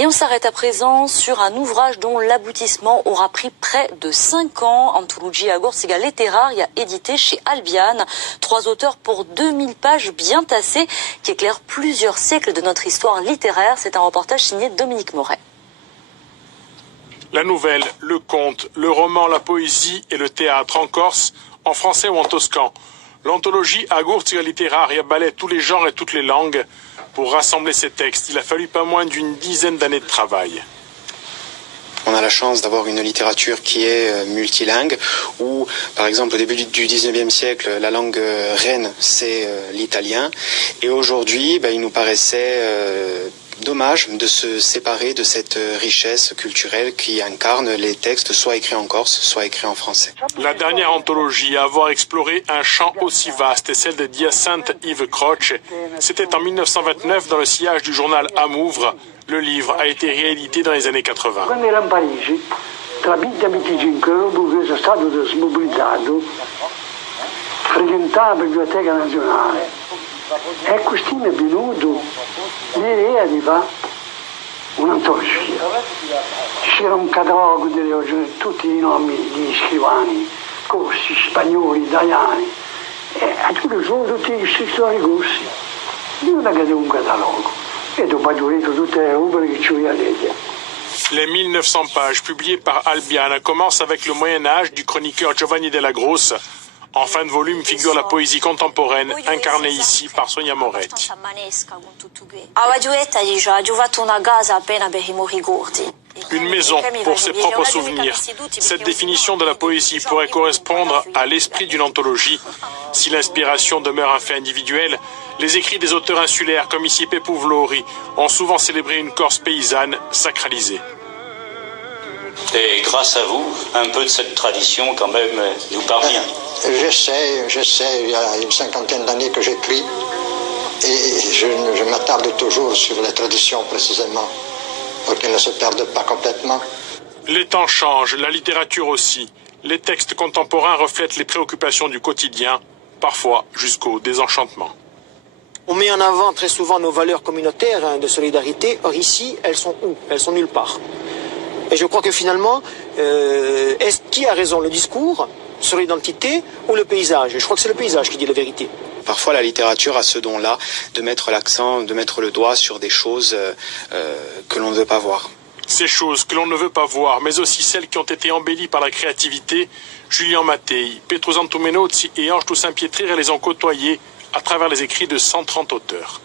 Et on s'arrête à présent sur un ouvrage dont l'aboutissement aura pris près de 5 ans. Antologia Agortziga Letteraria, édité chez Albiane. 3 auteurs pour 2000 pages bien tassées qui éclairent plusieurs siècles de notre histoire littéraire. C'est un reportage signé Dominique Moret. La nouvelle, le conte, le roman, la poésie et le théâtre en corse, en français ou en toscan. L'anthologie Agortziga Letteraria balaie tous les genres et toutes les langues. Pour rassembler ces textes, il a fallu pas moins d'une dizaine d'années de travail. On a la chance d'avoir une littérature qui est multilingue, où, par exemple, au début du 19e siècle, la langue reine, c'est l'italien. Et aujourd'hui, il nous paraissait dommage de se séparer de cette richesse culturelle qui incarne les textes soit écrits en corse, soit écrits en français. La dernière anthologie à avoir exploré un champ aussi vaste est celle de Hyacinthe Yves Croce. C'était en 1929 dans le sillage du journal Amouvre. Le livre a été réédité dans les années 80. Quando era a Parigi, tra 20 e sono stato smobilizzato, frequentava la Biblioteca Nazionale e così mi è venuto l'idea di fare un'antologia. C'era un catalogo di tutti i nomi di scrivani, corsi, spagnoli, italiani, e a tutti gli scrittori corsi. Io non avevo un catalogo. Les 1900 pages publiées par Albiane commencent avec le Moyen-Âge du chroniqueur Giovanni della Grosse. En fin de volume figure la poésie contemporaine, incarnée ici par Sonia Moretti. Une maison pour ses propres souvenirs. Cette définition de la poésie pourrait correspondre à l'esprit d'une anthologie. Si l'inspiration demeure un fait individuel, les écrits des auteurs insulaires comme ici Peppu Vlori ont souvent célébré une Corse paysanne sacralisée. Et grâce à vous, un peu de cette tradition quand même nous parvient. J'essaie, il y a une cinquantaine d'années que j'écris et je m'attarde toujours sur les traditions précisément pour qu'elles ne se perdent pas complètement. Les temps changent, la littérature aussi. Les textes contemporains reflètent les préoccupations du quotidien, parfois jusqu'au désenchantement. On met en avant très souvent nos valeurs communautaires de solidarité. Or ici, elles sont où? Elles sont nulle part. Et je crois que finalement, qui a raison, le discours sur l'identité ou le paysage? Je crois que c'est le paysage qui dit la vérité. Parfois, la littérature a ce don-là de mettre l'accent, de mettre le doigt sur des choses que l'on ne veut pas voir. Ces choses que l'on ne veut pas voir, mais aussi celles qui ont été embellies par la créativité, Julien Mattei, Petro Zantumenozzi et Ange Toussaint Pietri les ont côtoyées à travers les écrits de 130 auteurs.